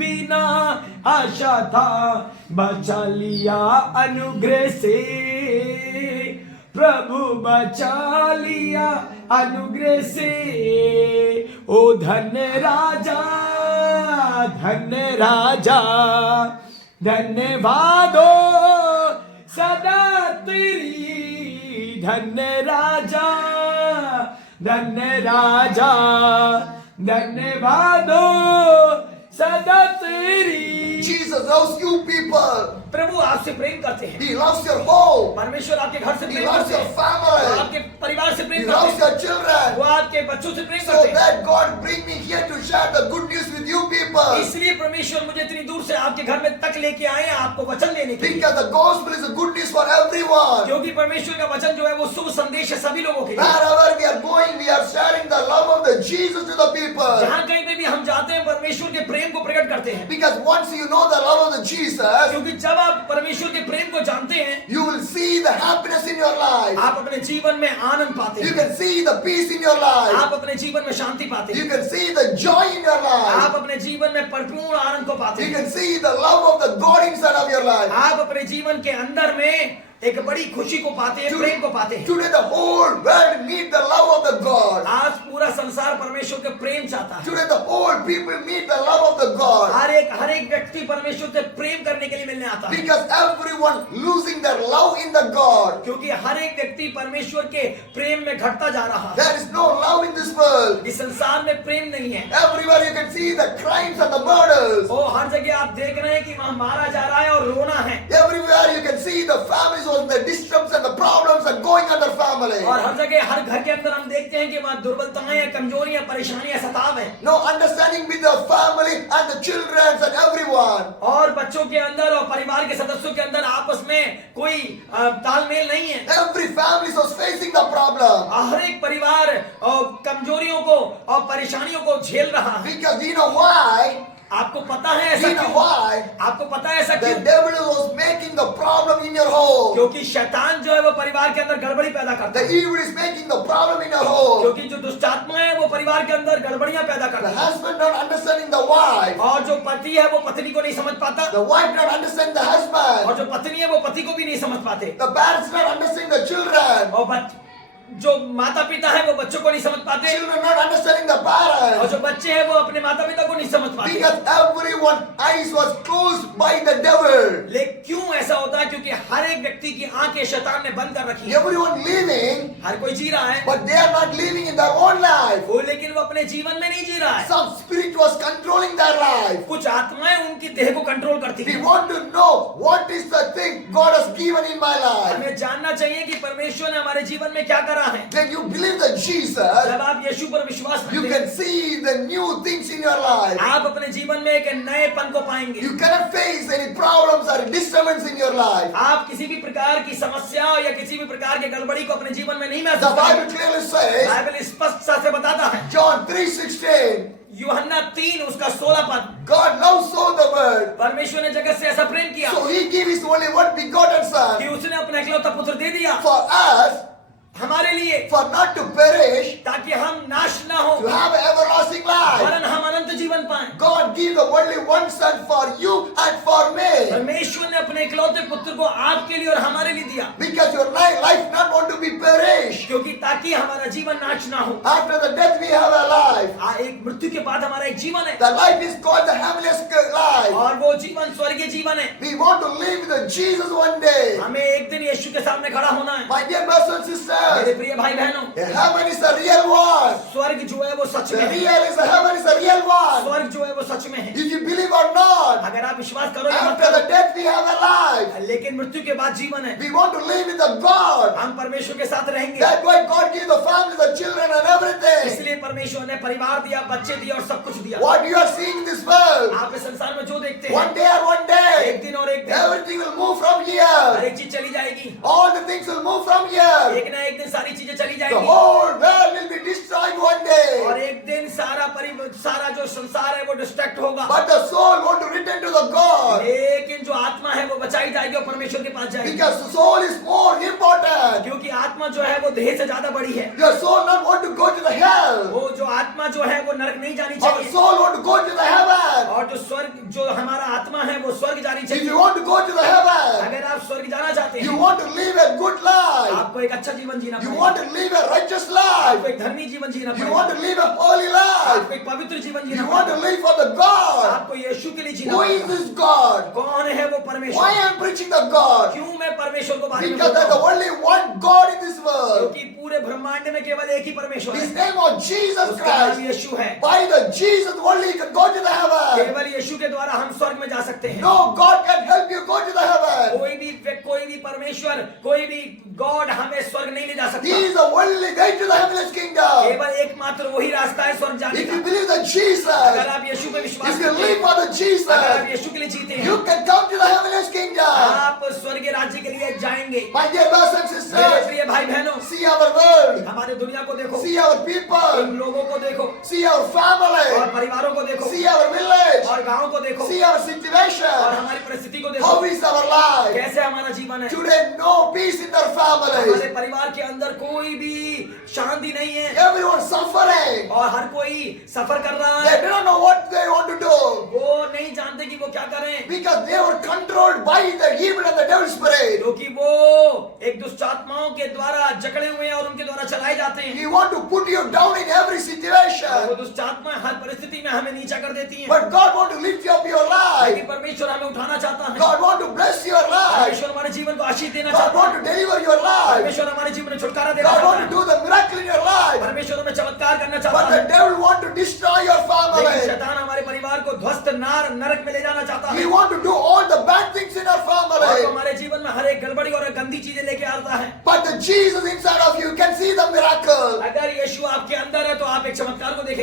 भी ना आशा था, बचा लिया अनुग्रह से, प्रभु बचा लिया अनुग्रह से। ओ धन्य राजा, धन्य राजा, धन्यवाद हो सदा तेरी, धन्य राजा, धन्य राजा, धन्यवाद हो सदा तेरी। Jesus loves you people. प्रभु आपसे प्रेम करते हैं। He loves your home. परमेश्वर आपके घर से He प्रेम loves करते your हैं। वो family. आपके परिवार से He प्रेम loves करते हैं। your children. वो आपके बच्चों से प्रेम So करते हैं। that God bring me here to share the good news with you people. इसलिए परमेश्वर मुझे इतनी दूर से आपके घर में तक लेके आए हैं, आपको वचन देने के लिए। Because the gospel is a good news for everyone. क्योंकि परमेश्वर का वचन जो है वो शुभ संदेश है सभी लोगों के लिए। Wherever we are going, we are sharing the love of the Jesus to the people. जहाँ कहीं पे भी हम जाते हैं परमेश्वर के प्रेम को प्रकट करते हैं। Because once you know the love of the Jesus, क्योंकि जब आप परमेश्वर के प्रेम को जानते हैं, you will see the happiness in your life. आप अपने जीवन में आनंद पाते You हैं। can see the peace in your life. आप अपने जीवन में शांति पाते You हैं। can see the joy in your life. आप अपने जीवन में परिपूर्ण आनंद को पाते You हैं। can see the love of the God inside of your life. आप अपने जीवन के अंदर में एक बड़ी खुशी को पाते हैं, प्रेम को पाते हैं। Today the whole world need the love of the God. आज पूरा संसार परमेश्वर के प्रेम चाहता है। Today the whole people need the love of the God. हर एक व्यक्ति परमेश्वर से प्रेम करने के लिए मिलने आता है। Because everyone losing their love in the God. क्योंकि हर एक व्यक्ति परमेश्वर के प्रेम में घटता जा रहा है। There is no love in this world. इस संसार में प्रेम नहीं है। Everywhere you can see the crimes and the murders. वो हर जगह आप देख रहे हैं कि वहाँ मारा जा रहा है और रोना है। Everywhere you can see the families was the disturbance and the problems and going under family. और हर जगह हर घर के अंदर हम देखते हैं कि वहाँ दुर्बलताएं, कमजोरियां, परेशानियां, सताव है। No understanding with the family and the children and everyone. और बच्चों के अंदर और परिवार के सदस्यों के अंदर आपस में कोई तालमेल नहीं है। Every family was facing the problem. हर एक परिवार कमजोरियों को और परेशानियों को झेल रहा है। Because you know why? आपको पता है ऐसा You know क्यों? why? आपको पता है ऐसा The क्यों? devil was making the problem in your home. क्योंकि शैतान जो है वो परिवार के अंदर गड़बड़ी पैदा करता The है। evil is making the problem in your home. क्योंकि जो दुष्ट आत्मा है वो परिवार के अंदर गड़बड़ियां पैदा The करता है। husband not understanding the wife. और जो पति है वो पत्नी को नहीं समझ पाता, The wife not understanding the और husband. जो पत्नी है वो पति को भी नहीं समझ पाते, The parents not understanding the children. और जो माता पिता है वो बच्चों को नहीं समझ पाते, Children not understanding the और parents. जो बच्चे हैं वो अपने माता पिता को नहीं समझ पाते। Because everyone eyes was closed by the devil. लेकिन क्यों ऐसा होता है? क्योंकि हर एक व्यक्ति की आंखें शैतान ने बंद कर रखी है। Everyone living, हर कोई जी रहा है, but they are not living in their own life. वो लेकिन वो अपने जीवन में नहीं जी रहा है। Some spirit was controlling their life. कुछ आत्माएं उनकी देह को कंट्रोल करती We हैं। want to know what is the thing God has given in my life. हमें जानना चाहिए कि परमेश्वर ने हमारे जीवन में क्या करा है। When you believe that Jesus, जब आप यीशु पर विश्वास you करते can हैं, see the new things in your life. आप अपने जीवन में एक नएपन को पाएंगे। You cannot face any problems or disturbance in your life. आप किसी भी प्रकार की समस्या या किसी भी प्रकार की गड़बड़ी को अपने जीवन में नहीं The महसूस Bible करेंगे। clearly says, बाइबल स्पष्टता से बताता है, John 3:16, यूहन्ना 3 उसका 16 पद, God loves so the world, परमेश्वर ने जगत से ऐसा प्रेम किया so He gave His only one begotten कि Son उसने अपना इकलौता पुत्र दे दिया for us, हमारे लिए, for not to perish, ताकि हम नाश ना हो to have an everlasting life. वरन हम अनंत जीवन पाएं। God gave the only one Son for you and for me. परमेश्वर ने अपने इकलौते पुत्र को आपके लिए और हमारे लिए दिया, Because your life not want to be perished. क्योंकि ताकि हमारा जीवन नाश ना हो। After the death we have a life. एक मृत्यु के बाद हमारा एक जीवन है, The life is called the heavenly life. और वो जीवन स्वर्गीय जीवन है। We want to live with Jesus one day. हमें एक दिन यीशु के सामने खड़ा होना है। My dear brothers and मेरे sisters, प्रिय भाई बहनों, heaven is the real one. स्वर्ग जो है वो सच The में है। real is the heaven is the real one. स्वर्ग जो है वो सच में है। If you believe or not, अगर आप विश्वास करो या मत after the करो, death we have a life. लेकिन मृत्यु के बाद जीवन है। We want to live with the God. हम परमेश्वर के साथ रहेंगे। That's why God gave the family, the children and everything. इसलिए परमेश्वर ने परिवार दिया, बच्चे दिए और सब कुछ दिया। What you are seeing in this world, आप इस संसार में जो देखते one हैं, day or one एक day, दिन और एक दिन everything will move from her here. एक चीज चली जाएगी। All the things will move from here. एक ना एक दिन सारी चीजें चली The जाएगी, whole world will be destroyed one day. और एक दिन सारा जो संसार है वो डिस्ट्रैक्ट होगा। But the soul want to return to the God. लेकिन जो आत्मा है वो बचाई जाएगी और परमेश्वर के पास जाएगी। Because the soul is more important. क्योंकि आत्मा जो है वो देह से ज्यादा बड़ी है। Your soul not want to go to the hell. वो जो आत्मा जो है वो नरक नहीं जानी Our चाहिए, soul want to go to the heaven. और जो स्वर्ग, जो हमारा आत्मा है वो स्वर्ग जानी If चाहिए। you want to go to the heaven, अगर आप स्वर्ग जाना चाहते you हैं, want to live a good life, आपको एक अच्छा जीवन जीना you पड़ेगा, want to live a righteous आपको life, एक धर्मी जीवन जीना you want पड़ेगा, to live a holy life, आपको एक पवित्र जीवन जीना you want to पड़ेगा, live for the God. आपको यीशु के लिए जीना Who is पड़ेगा। this God? कौन है वो Why परमेश्वर? I am preaching the God? क्यों मैं परमेश्वर को बारे में Because बोलता there's हूँ? only one God in this world. क्योंकि पूरे ब्रह्मांड में केवल एक ही परमेश्वर His है, name was Jesus उसका नाम Christ. यीशु है। By the Jesus only you can go to the heaven. केवल यीशु के द्वारा हम स्वर्ग में जा सकते हैं। No God can help you go to the heaven. कोई भी परमेश्वर, कोई भी गॉड हमें स्वर्ग नहीं ले जा He सकता। is the only way to the heavenly kingdom. केवल एकमात्र वही रास्ता है स्वर्ग जाने If you का। believe that अगर Jesus, आप यीशु पे विश्वास if you करते live हैं, for the अगर आप Jesus, यीशु के लिए जीते हैं, you can come to the heavenly kingdom. आप स्वर्गीय राज्य के लिए जाएंगे। My dear brothers and मेरे sisters, प्रिय भाई बहनों, see our world, हमारे दुनिया को देखो, see our इन people, लोगों को देखो, see our और family, परिवारों को देखो, see our village, और गांव को देखो, see our और situation. हमारी परिस्थिति को देखो, How is our life? कैसे हमारा जीवन है। Today, no peace in their families. हमारे परिवार के अंदर कोई भी शांति नहीं है, Everyone suffering. और हर कोई सफर कर रहा They है। do not know what they want to do वो नहीं जानते कि वो क्या करें, because they were controlled by the evil and the devil spirit. क्योंकि वो एक दुष्ट आत्माओं के द्वारा जकड़े हुए हैं और उनके द्वारा चलाए जाते हैं। He want to put you down in every वो situation. दुष्ट आत्मा हर परिस्थिति में हमें नीचा कर देती है, But God want to lift you up your life. लेकिन परमेश्वर हमें उठाना चाहता है। God want to bless your life. परमेश्वर हमारे जीवन को आशीष देना God चाहता want है। to deliver your life. परमेश्वर हमारे जीवन में छुटकारा देना God चाहता want है। to do the miracle in your life. परमेश्वर हमें चमत्कार करना चाहता But the है, devil want to destroy your लेकिन family. शैतान हमारे परिवार को ध्वस्त नरक में ले जाना चाहता He है, want to do all the bad things in our और वो family. हमारे जीवन में हर एक गड़बड़ी और गंदी चीजें लेके आता है। But the Jesus inside of you can see the miracle. अगर यीशु आपके अंदर है तो आप एक चमत्कार को देखें।